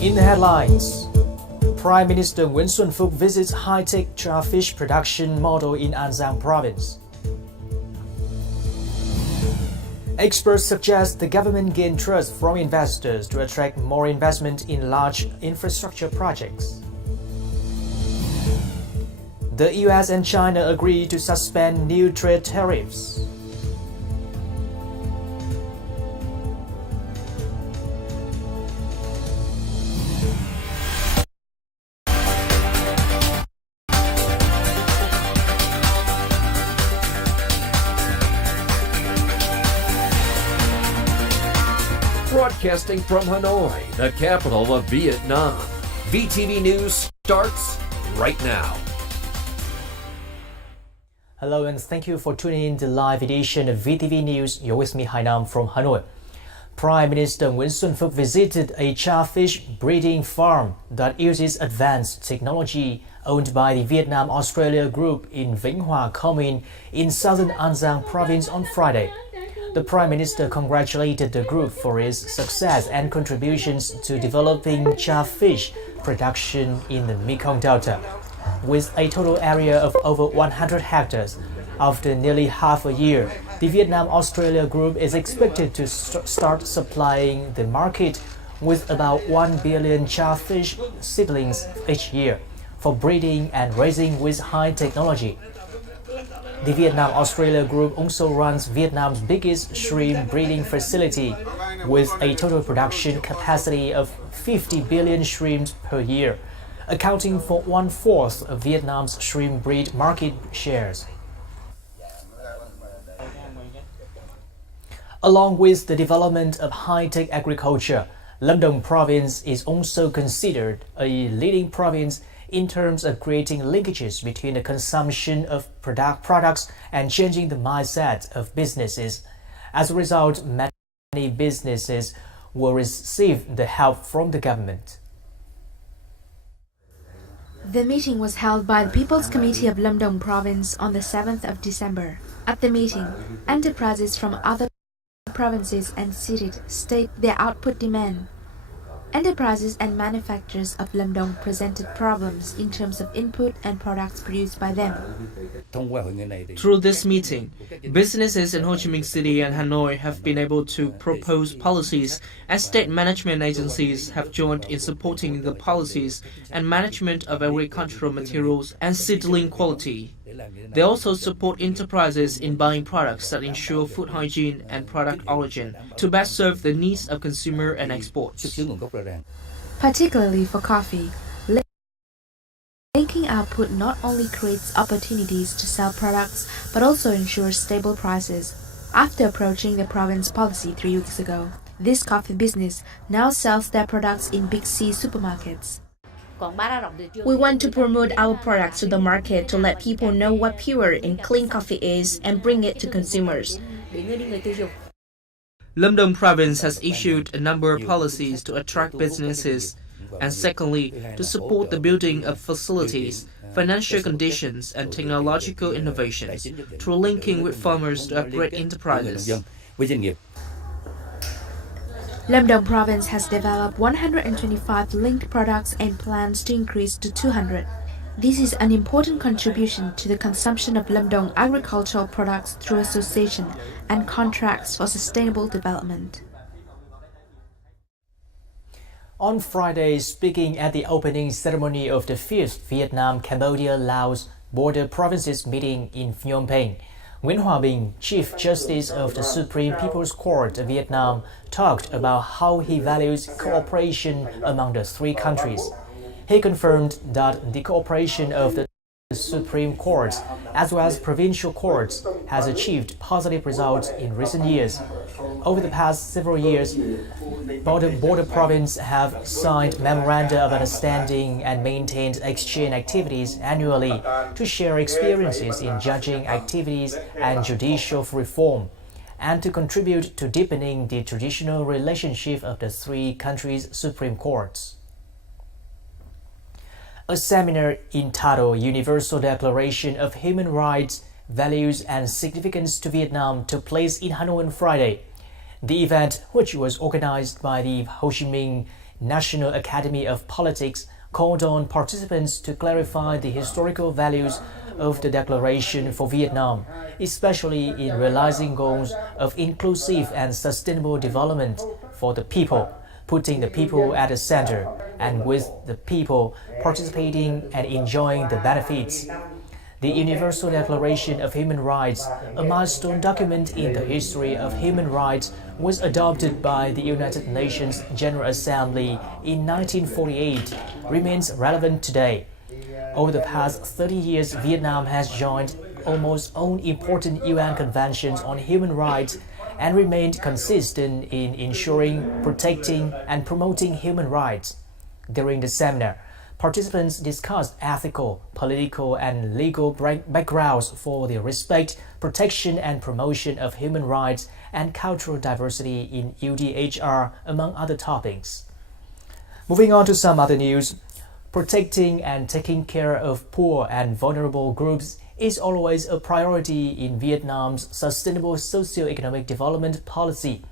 In the headlines, Prime Minister Nguyễn Xuân Phúc visits high-tech fish production model in An Giang province. Experts suggest the government gain trust from investors to attract more investment in large infrastructure projects. The US and China agree to suspend new trade tariffs. Broadcasting from Hanoi, the capital of Vietnam. VTV News starts right now. Hello and thank you for tuning in to the live edition of VTV News. You're with me, Hainam, from Hanoi. Prime Minister Nguyễn Xuân Phúc visited a charfish breeding farm that uses advanced technology owned by the Vietnam Australia Group in Vĩnh Hòa Commune in southern An Giang province on Friday. The Prime Minister congratulated the group for its success and contributions to developing charfish production in the Mekong Delta. With a total area of over 100 hectares, after nearly half a year, the Vietnam Australia Group is expected to start supplying the market with about 1 billion charfish seedlings each year for breeding and raising with high technology. The Vietnam Australia Group also runs Vietnam's biggest shrimp breeding facility with a total production capacity of 50 billion shrimps per year, accounting for 1/4 of Vietnam's shrimp breed market shares. Along with the development of high-tech agriculture, Lâm Đồng province is also considered a leading province in terms of creating linkages between the consumption of products and changing the mindset of businesses. As a result, many businesses will receive the help from the government. The meeting was held by the People's Committee of Lâm Đồng Province on the 7th of December. At the meeting, enterprises from other provinces and cities state their output demand. Enterprises and manufacturers of Lâm Đồng presented problems in terms of input and products produced by them. Through this meeting, businesses in Ho Chi Minh City and Hanoi have been able to propose policies, and state management agencies have joined in supporting the policies and management of agricultural materials and seedling quality. They also support enterprises in buying products that ensure food hygiene and product origin to best serve the needs of consumer and exports. Particularly for coffee, linking output not only creates opportunities to sell products but also ensures stable prices. After approaching the province policy 3 weeks ago, this coffee business now sells their products in big C supermarkets. We want to promote our products to the market to let people know what pure and clean coffee is and bring it to consumers. Lâm Đồng province has issued a number of policies to attract businesses, and secondly, to support the building of facilities, financial conditions, and technological innovations through linking with farmers to upgrade enterprises. Lâm Đồng province has developed 125 linked products and plans to increase to 200. This is an important contribution to the consumption of Lâm Đồng agricultural products through association and contracts for sustainable development. On Friday, speaking at the opening ceremony of the 5th Vietnam-Cambodia-Laos Border Provinces meeting in Phnom Penh, Nguyễn Hòa Bình, Chief Justice of the Supreme People's Court of Vietnam, talked about how he values cooperation among the three countries. He confirmed that the cooperation of the Supreme Court as well as provincial courts has achieved positive results in recent years. Over the past several years, border provinces have signed memoranda of understanding and maintained exchange activities annually to share experiences in judging activities and judicial reform, and to contribute to deepening the traditional relationship of the three countries' Supreme Courts. A seminar entitled Universal Declaration of Human Rights, Values and Significance to Vietnam took place in Hanoi on Friday. The event, which was organized by the Ho Chi Minh National Academy of Politics called on participants to clarify the historical values of the Declaration for Vietnam, especially in realizing goals of inclusive and sustainable development for the people, putting the people at the center, and with the people participating and enjoying the benefits. The Universal Declaration of Human Rights, a milestone document in the history of human rights, was adopted by the United Nations General Assembly in 1948, remains relevant today. Over the past 30 years, Vietnam has joined almost all important UN conventions on human rights and remained consistent in ensuring, protecting, and promoting human rights. During the seminar, participants discussed ethical, political, and legal backgrounds for the respect, protection, and promotion of human rights and cultural diversity in UDHR, among other topics. Moving on to some other news, protecting and taking care of poor and vulnerable groups is always a priority in Vietnam's sustainable socio-economic development policy.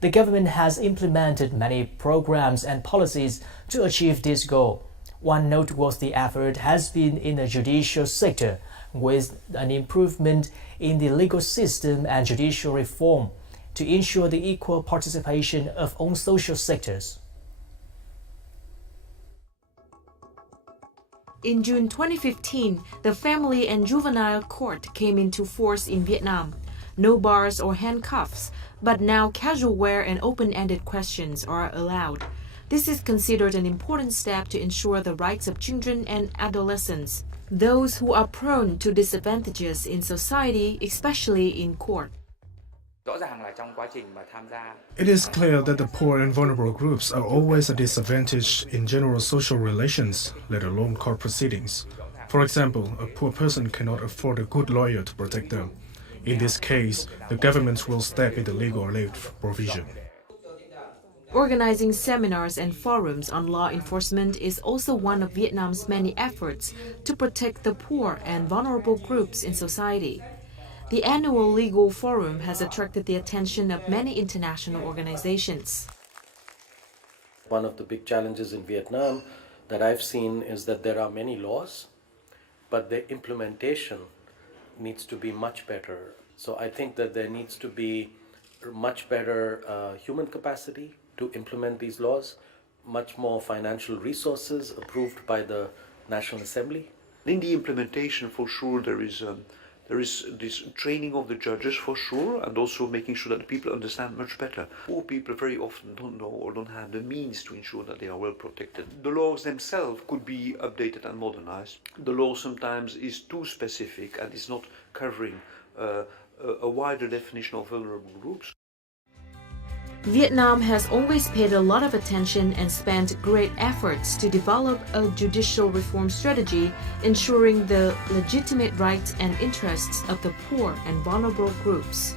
The government has implemented many programs and policies to achieve this goal. One noteworthy effort has been in the judicial sector, with an improvement in the legal system and judicial reform to ensure the equal participation of all social sectors. In June 2015, the Family and Juvenile Court came into force in Vietnam. No bars or handcuffs, but now casual wear and open-ended questions are allowed. This is considered an important step to ensure the rights of children and adolescents, those who are prone to disadvantages in society, especially in court. It is clear that the poor and vulnerable groups are always a disadvantage in general social relations, let alone court proceedings. For example, a poor person cannot afford a good lawyer to protect them. In this case, the government will step in the legal aid provision. Organizing seminars and forums on law enforcement is also one of Vietnam's many efforts to protect the poor and vulnerable groups in society. The annual legal forum has attracted the attention of many international organizations. One of the big challenges in Vietnam that I've seen is that there are many laws, but the implementation needs to be much better. So I think that there needs to be much better human capacity to implement these laws, much more financial resources approved by the National Assembly. In the implementation, for sure, there is this training of the judges, for sure, and also making sure that the people understand much better. Poor people very often don't know or don't have the means to ensure that they are well protected. The laws themselves could be updated and modernized. The law sometimes is too specific and is not covering a wider definition of vulnerable groups. Vietnam has always paid a lot of attention and spent great efforts to develop a judicial reform strategy ensuring the legitimate rights and interests of the poor and vulnerable groups.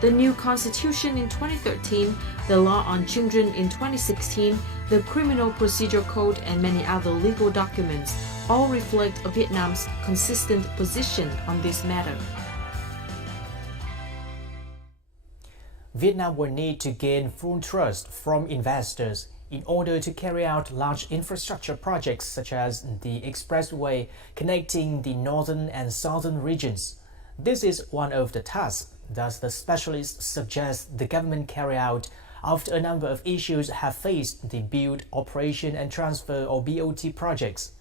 The new constitution in 2013, the law on children in 2016, the Criminal Procedure Code, and many other legal documents all reflect Vietnam's consistent position on this matter. Vietnam will need to gain full trust from investors in order to carry out large infrastructure projects such as the expressway connecting the northern and southern regions. This is one of the tasks that the specialists suggest the government carry out after a number of issues have faced the build, operation and transfer or BOT projects.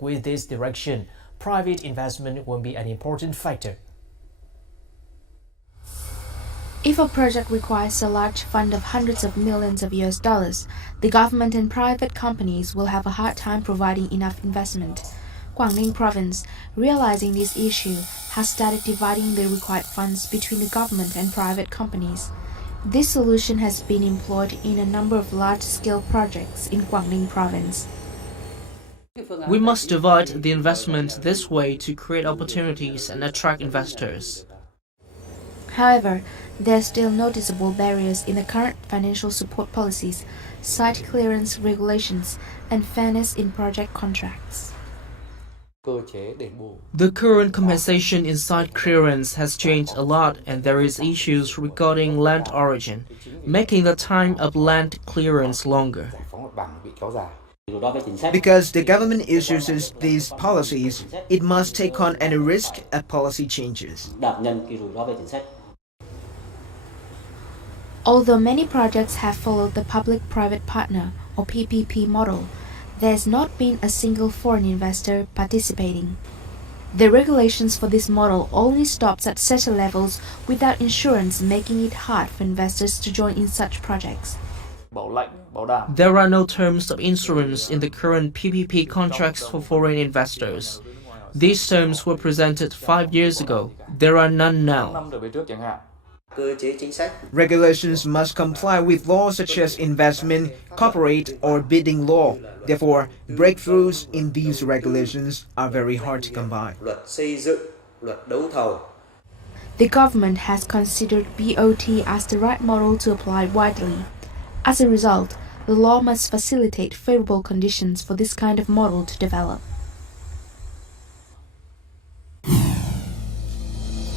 With this direction, private investment will be an important factor. If a project requires a large fund of hundreds of millions of US dollars, the government and private companies will have a hard time providing enough investment. Quảng Ninh Province, realizing this issue, has started dividing the required funds between the government and private companies. This solution has been employed in a number of large-scale projects in Quảng Ninh Province. We must divide the investment this way to create opportunities and attract investors. However, there are still noticeable barriers in the current financial support policies, site clearance regulations, and fairness in project contracts. The current compensation in site clearance has changed a lot, and there is issues regarding land origin, making the time of land clearance longer. Because the government issues these policies, it must take on any risk at policy changes. Although many projects have followed the public-private partner or PPP model, there's not been a single foreign investor participating. The regulations for this model only stops at certain levels without insurance, making it hard for investors to join in such projects. There are no terms of insurance in the current PPP contracts for foreign investors. These terms were presented 5 years ago. There are none now. Regulations must comply with laws such as investment, corporate, or bidding law. Therefore, breakthroughs in these regulations are very hard to come by. The government has considered BOT as the right model to apply widely. As a result, the law must facilitate favorable conditions for this kind of model to develop.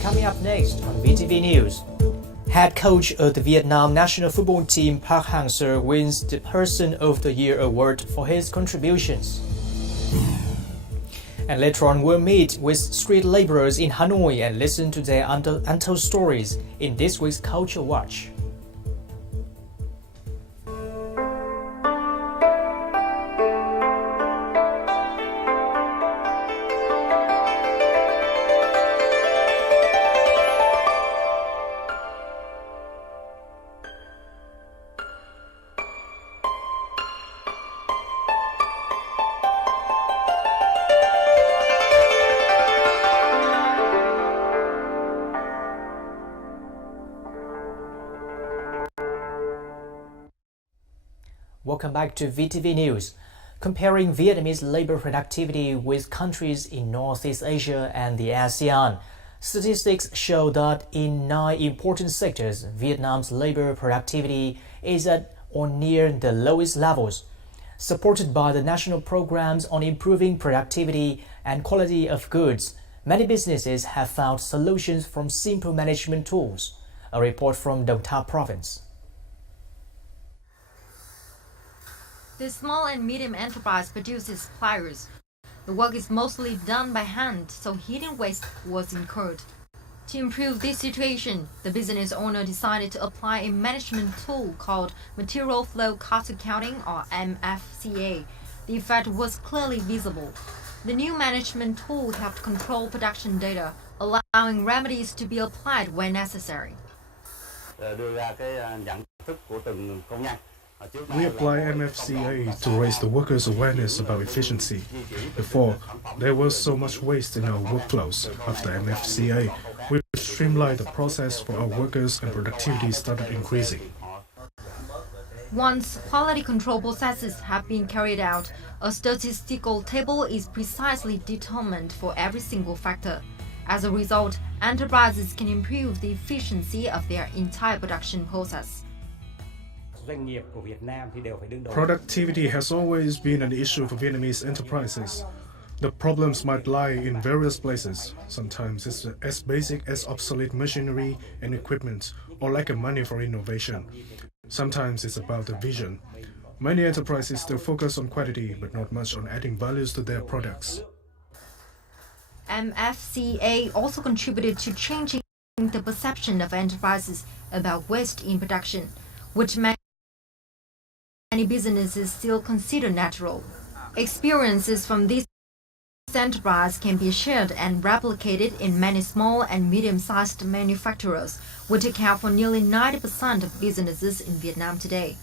Coming up next on VTV News, head coach of the Vietnam national football team Park Hang-seo wins the Person of the Year award for his contributions. And later on, we'll meet with street laborers in Hanoi and listen to their untold stories in this week's Culture Watch. Welcome back to VTV News. Comparing Vietnamese labor productivity with countries in Northeast Asia and the ASEAN, statistics show that in 9 important sectors, Vietnam's labor productivity is at or near the lowest levels. Supported by the national programs on improving productivity and quality of goods, many businesses have found solutions from simple management tools. A report from Đồng Tháp Province. The small and medium enterprise produces pliers. The work is mostly done by hand, so hidden waste was incurred. To improve this situation, the business owner decided to apply a management tool called Material Flow Cost Accounting, or MFCA. The effect was clearly visible. The new management tool helped control production data, allowing remedies to be applied when necessary. We apply MFCA to raise the workers' awareness about efficiency. Before, there was so much waste in our workflows. After MFCA, we streamlined the process for our workers and productivity started increasing. Once quality control processes have been carried out, a statistical table is precisely determined for every single factor. As a result, enterprises can improve the efficiency of their entire production process. Productivity has always been an issue for Vietnamese enterprises. The problems might lie in various places. Sometimes it's as basic as obsolete machinery and equipment or lack of money for innovation. Sometimes it's about the vision. Many enterprises still focus on quantity but not much on adding values to their products. MFCA also contributed to changing the perception of enterprises about waste in production, which many businesses still consider natural. Experiences from this enterprise can be shared and replicated in many small and medium-sized manufacturers, which account for nearly 90% of businesses in Vietnam today.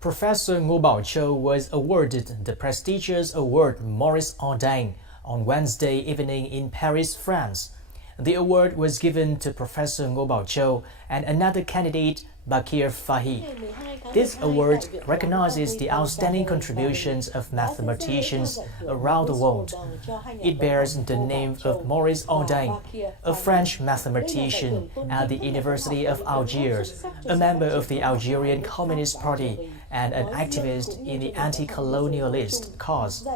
Professor Ngo Bảo Châu was awarded the prestigious award Maurice Audin on Wednesday evening in Paris, France. The award was given to Professor Ngo Bảo Châu and another candidate, Bakir Fahi. This award recognizes the outstanding contributions of mathematicians around the world. It bears the name of Maurice Audin, a French mathematician at the University of Algiers, a member of the Algerian Communist Party, and an activist in the anti-colonialist cause,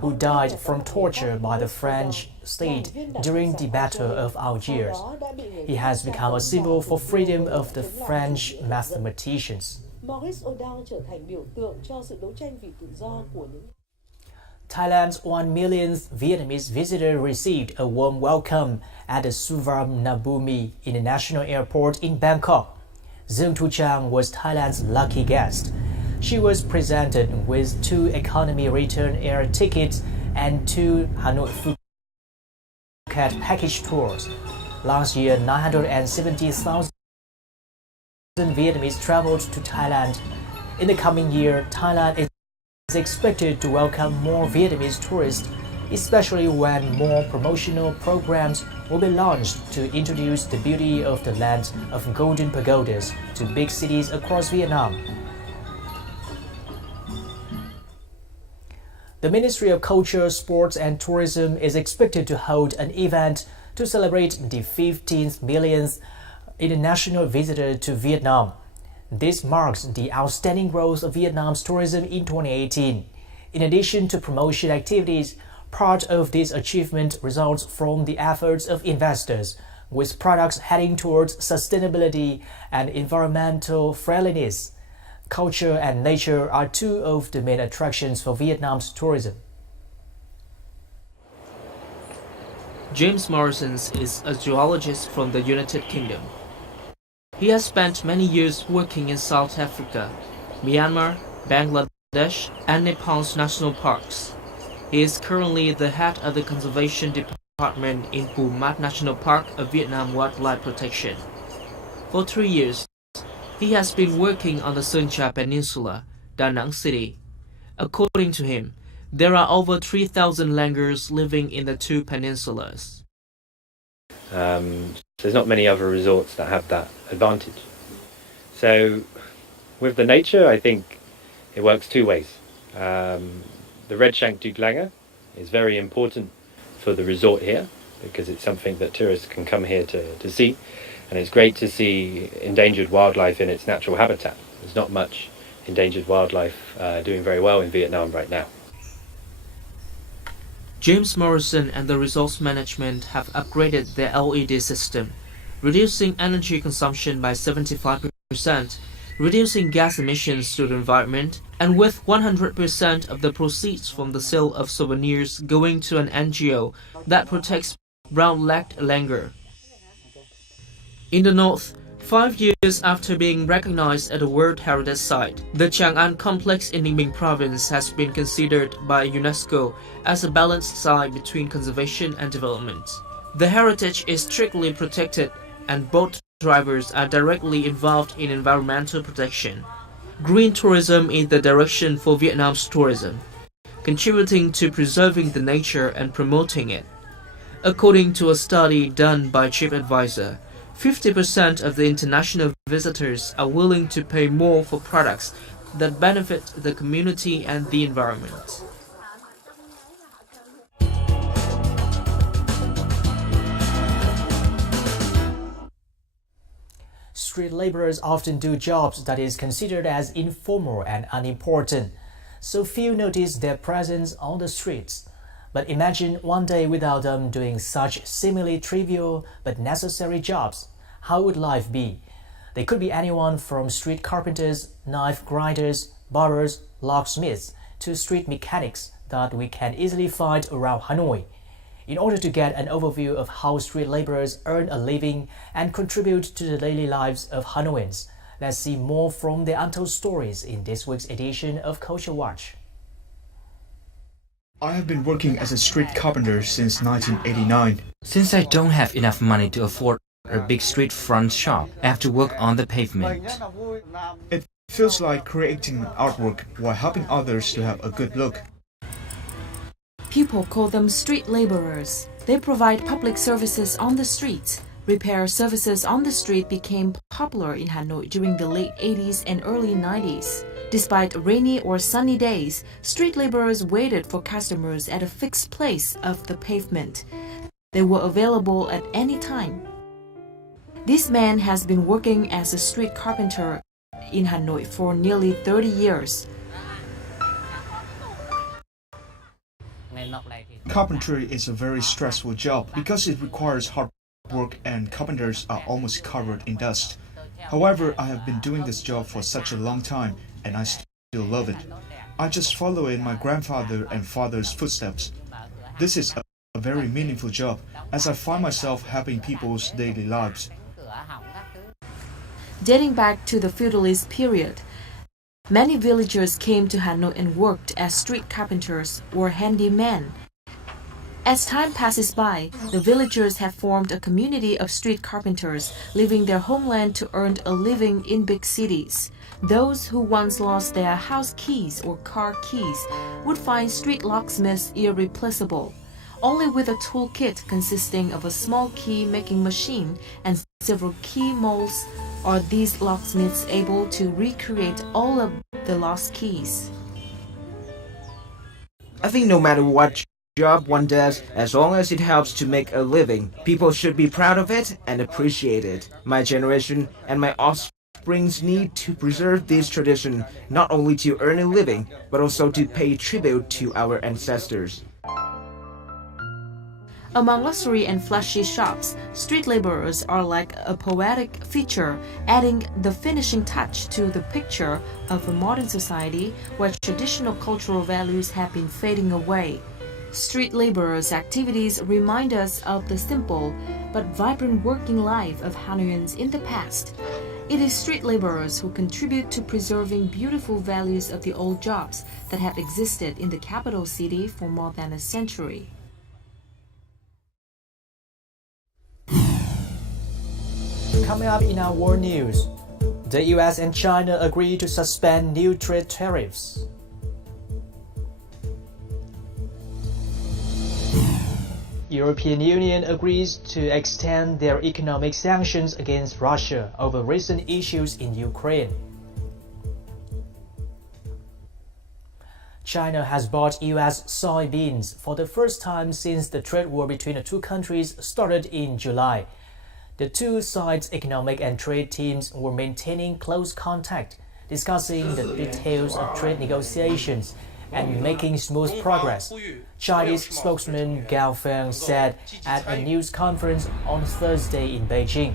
who died from torture by the French state during the Battle of Algiers. He has become a symbol for freedom of the French mathematicians. Thailand's 1 millionth Vietnamese visitor received a warm welcome at the Suvarnabhumi International Airport in Bangkok. Dương Thu Trang was Thailand's lucky guest. She was presented with 2 economy return air tickets and 2 Hanoi-Phuket package tours. Last year, 970,000 Vietnamese traveled to Thailand. In the coming year, Thailand is expected to welcome more Vietnamese tourists, especially when more promotional programs will be launched to introduce the beauty of the land of golden pagodas to big cities across Vietnam. The Ministry of Culture, Sports and Tourism is expected to hold an event to celebrate the 15th millionth international visitor to Vietnam. This marks the outstanding growth of Vietnam's tourism in 2018. In addition to promotion activities, part of this achievement results from the efforts of investors, with products heading towards sustainability and environmental friendliness. Culture and nature are 2 of the main attractions for Vietnam's tourism. James Morrison is a geologist from the United Kingdom. He has spent many years working in South Africa, Myanmar, Bangladesh, and Nepal's national parks. He is currently the head of the Conservation Department in Phu Mat National Park of Vietnam Wildlife Protection. For 3 years, he has been working on the Sơn Trà Peninsula, Da Nang City. According to him, there are over 3,000 langurs living in the 2 peninsulas. There's not many other resorts that have that advantage. So with the nature, I think it works 2 ways. The red shank duck langur is very important for the resort here because it's something that tourists can come here to see, and it's great to see endangered wildlife in its natural habitat. There's not much endangered wildlife doing very well in Vietnam right now. James Morrison and the resource management have upgraded their LED system, reducing energy consumption by 75%, reducing gas emissions to the environment, and with 100% of the proceeds from the sale of souvenirs going to an NGO that protects brown-legged langur. In the north, 5 years after being recognized as a World Heritage Site, the Chang'an complex in Ninh Bình province has been considered by UNESCO as a balanced site between conservation and development. The heritage is strictly protected, and boat drivers are directly involved in environmental protection. Green tourism is the direction for Vietnam's tourism, contributing to preserving the nature and promoting it. According to a study done by TripAdvisor, 50% of the international visitors are willing to pay more for products that benefit the community and the environment. Street laborers often do jobs that is considered as informal and unimportant, so few notice their presence on the streets. But imagine one day without them doing such seemingly trivial but necessary jobs. How would life be? They could be anyone from street carpenters, knife grinders, barbers, locksmiths, to street mechanics that we can easily find around Hanoi. In order to get an overview of how street laborers earn a living and contribute to the daily lives of Hanoians, let's see more from their untold stories in this week's edition of Culture Watch. I have been working as a street carpenter since 1989. Since I don't have enough money to afford a big street front shop, I have to work on the pavement. It feels like creating artwork while helping others to have a good look. People call them street laborers. They provide public services on the streets. Repair services on the street became popular in Hanoi during the late 80s and early 90s. Despite rainy or sunny days, street laborers waited for customers at a fixed place of the pavement. They were available at any time. This man has been working as a street carpenter in Hanoi for nearly 30 years. Carpentry is a very stressful job because it requires hard work and carpenters are almost covered in dust. However, I have been doing this job for such a long time and I still love it. I just follow in my grandfather and father's footsteps. This is a very meaningful job as I find myself helping people's daily lives. Dating back to the feudalist period, many villagers came to Hanoi and worked as street carpenters or handymen. As time passes by, the villagers have formed a community of street carpenters leaving their homeland to earn a living in big cities. Those who once lost their house keys or car keys would find street locksmiths irreplaceable. Only with a toolkit consisting of a small key-making machine and several key molds are these locksmiths able to recreate all of the lost keys. I think no matter what job one does, as long as it helps to make a living, people should be proud of it and appreciate it. My generation and my offsprings need to preserve this tradition, not only to earn a living, but also to pay tribute to our ancestors. Among luxury and flashy shops, street laborers are like a poetic feature, adding the finishing touch to the picture of a modern society where traditional cultural values have been fading away. Street laborers' activities remind us of the simple but vibrant working life of Hanoians in the past. It is street laborers who contribute to preserving beautiful values of the old jobs that have existed in the capital city for more than a century. Coming up in our world news, the US and China agree to suspend new trade tariffs. European Union agrees to extend their economic sanctions against Russia over recent issues in Ukraine. China has bought US soybeans for the first time since the trade war between the two countries started in July. The two sides' economic and trade teams were maintaining close contact, discussing the details of trade negotiations and making smooth progress. Chinese spokesman Gao Feng said at a news conference on Thursday in Beijing.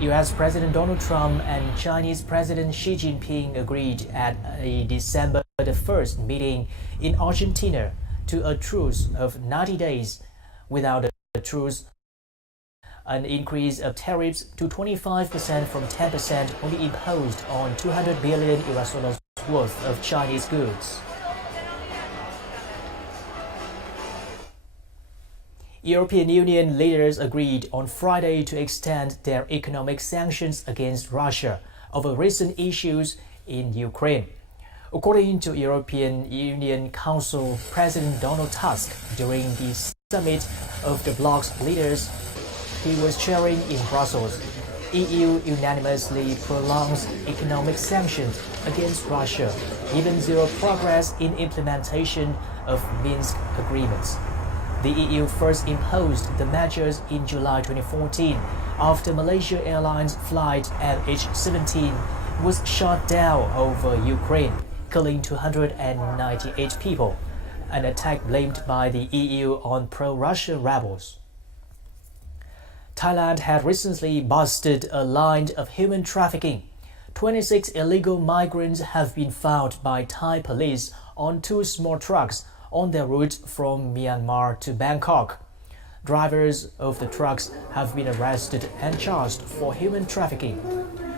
US President Donald Trump and Chinese President Xi Jinping agreed at a December 1st meeting in Argentina to a truce of 90 days. Without a truce, an increase of tariffs to 25% from 10% will be imposed on $200 billion worth of Chinese goods. European Union leaders agreed on Friday to extend their economic sanctions against Russia over recent issues in Ukraine. According to European Union Council President Donald Tusk during the summit of the bloc's leaders he was chairing in Brussels, EU unanimously prolongs economic sanctions against Russia, given zero progress in implementation of Minsk agreements. The EU first imposed the measures in July 2014 after Malaysia Airlines flight MH17 was shot down over Ukraine, killing 298 people, an attack blamed by the EU on pro-Russia rebels. Thailand had recently busted a line of human trafficking. 26 illegal migrants have been found by Thai police on two small trucks on their route from Myanmar to Bangkok. Drivers of the trucks have been arrested and charged for human trafficking.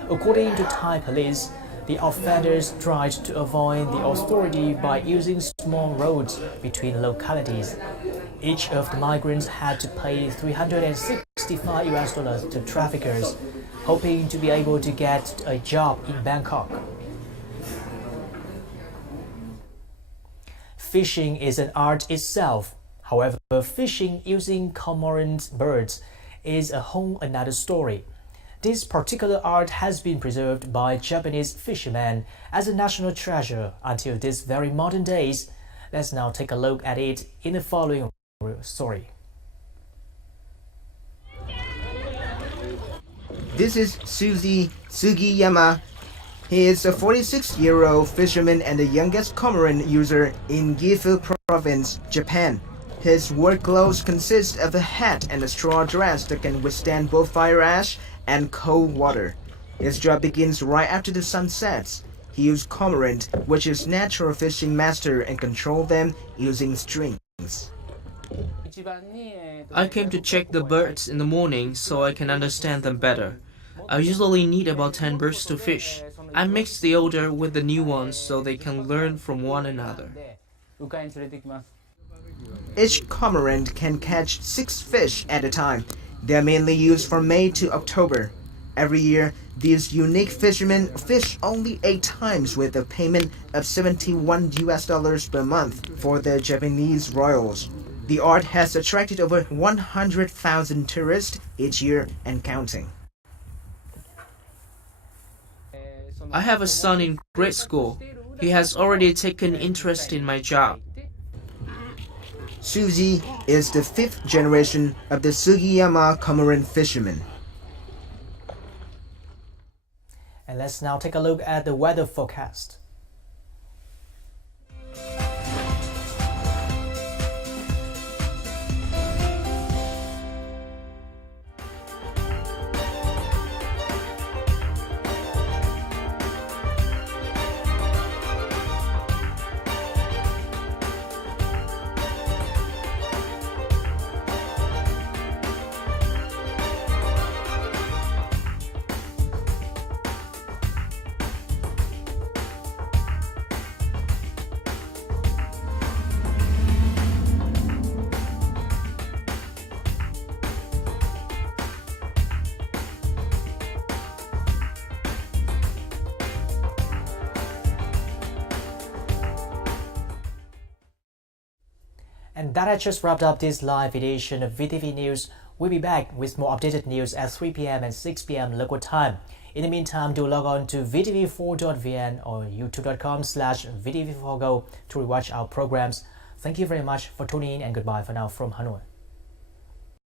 According to Thai police, the offenders tried to avoid the authority by using small roads between localities. Each of the migrants had to pay $365 to traffickers, hoping to be able to get a job in Bangkok. Fishing is an art itself. However, fishing using cormorant birds is a whole another story. This particular art has been preserved by Japanese fishermen as a national treasure until these very modern days. Let's now take a look at it in the following story. This is Suzy Sugiyama. He is a 46-year-old fisherman and the youngest cormorant user in Gifu Province, Japan. His work clothes consist of a hat and a straw dress that can withstand both fire ash and cold water. His job begins right after the sun sets. He used cormorant, which is natural fishing master, and control them using strings. I came to check the birds in the morning so I can understand them better. I usually need about 10 birds to fish. I mix the older with the new ones so they can learn from one another. Each cormorant can catch 6 fish at a time. They are mainly used from May to October. Every year, these unique fishermen fish only 8 times with a payment of $71 per month for the Japanese royals. The art has attracted over 100,000 tourists each year and counting. I have a son in grade school. He has already taken interest in my job. Suzy is the 5th generation of the Sugiyama cormorant fishermen. And let's now take a look at the weather forecast. And that has just wrapped up this live edition of VTV News. We'll be back with more updated news at 3 p.m. and 6 p.m. local time. In the meantime, do log on to vtv4.vn or youtube.com/vtv4go to rewatch our programs. Thank you very much for tuning in and goodbye for now from Hanoi.